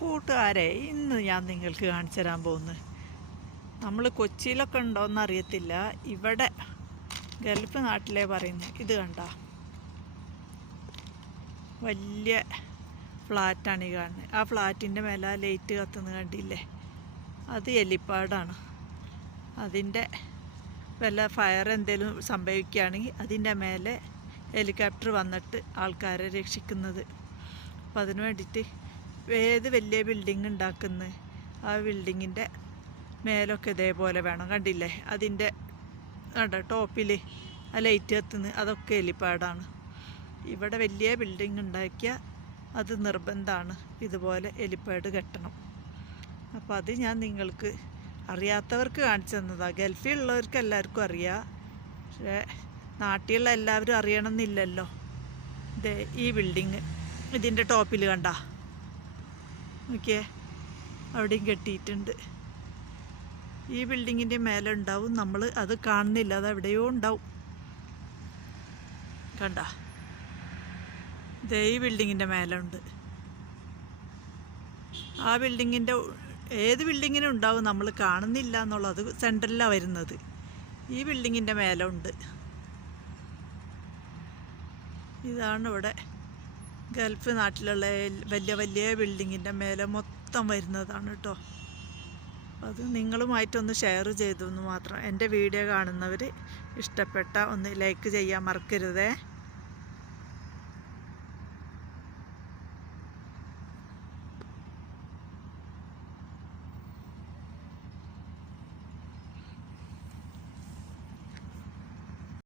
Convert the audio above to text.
കൂട്ടുകാരെ ഇന്ന് ഞാൻ നിങ്ങൾക്ക് കാണിച്ചു തരാൻ പോകുന്നത്. നമ്മൾ കൊച്ചിയിലൊക്കെ ഉണ്ടോയെന്ന് അറിയത്തില്ല. ഇവിടെ ഗൾഫ് നാട്ടിലേ പറയുന്നു. ഇത് കണ്ട. വലിയ ഫ്ലാറ്റാണ് ഈ കാണുന്നത് ആ ഫ്ലാറ്റിന്റെ മേലെ ലൈറ്റ് കത്തുന്ന കണ്ടില്ലേ? അത് എലിപ്പാടാണ്. അതിന്റെ വല്ല ഫയർ എന്തെങ്കിലും സംഭവിക്കുകയാണെങ്കിൽ അതിന്റെ മേലെ ഹെലികോപ്റ്റർ വന്നിട്ട് ആൾക്കാരെ രക്ഷിക്കുന്നത്. അപ്പം അതിന് വേണ്ടിയിട്ട് ഏത് വലിയ ബിൽഡിങ് ഉണ്ടാക്കുന്നത് ആ ബിൽഡിങ്ങിന്റെ മേലൊക്കെ ഇതേപോലെ വേണം. കണ്ടില്ലേ? അതിന്റെ കണ്ടോ? ടോപ്പിൽ ആ ലൈറ്റ് കത്തുന്ന. അതൊക്കെ എലിപ്പാടാണ്. ഇവിടെ വലിയ ബിൽഡിങ് ഉണ്ടാക്കിയ അത് നിർബന്ധമാണ് ഇതുപോലെ എലിപ്പാട് കെട്ടണം. അപ്പോൾ അത് ഞാൻ നിങ്ങൾക്ക് അറിയാത്തവർക്ക് കാണിച്ചു തന്നതാണ് ഗൾഫിലുള്ളവർക്ക് എല്ലാവർക്കും അറിയാം. പക്ഷേ നാട്ടിലുള്ള എല്ലാവരും അറിയണമെന്നില്ലല്ലോ ഇതേ ഈ ബിൽഡിങ് ഇതിന്റെ ടോപ്പിൽ കണ്ട. നോക്കിയേ അവിടെയും കെട്ടിയിട്ടുണ്ട്. ഈ ബിൽഡിങ്ങിന്റെ മേലെ ഉണ്ടാവും. നമ്മൾ അത് കാണുന്നില്ല. അത് എവിടെയോ ഉണ്ടാവും. കണ്ട? ഈ ബിൽഡിങ്ങിന്റെ മേലെ ഉണ്ട്. ആ ബിൽഡിങ്ങിന്റെ ഏത് ബിൽഡിങ്ങിനും ഉണ്ടാവും. നമ്മൾ കാണുന്നില്ല എന്നുള്ളത് സെന്ററിലാണ് വരുന്നത്. ഈ ബിൽഡിങ്ങിന്റെ മേലെ ഉണ്ട്. ഇതാണ് ഇവിടെ ഗൾഫ് നാട്ടിലുള്ള വലിയ വലിയ ബിൽഡിങ്ങിന്റെ മേലെ മൊത്തം വരുന്നതാണ് കേട്ടോ. അത് നിങ്ങളുമായിട്ടൊന്ന് ഷെയർ ചെയ്തു എന്ന് മാത്രം. എന്റെ വീഡിയോ കാണുന്നവർ ഇഷ്ടപ്പെട്ട ഒന്ന് ലൈക്ക് ചെയ്യാൻ മറക്കരുതേ.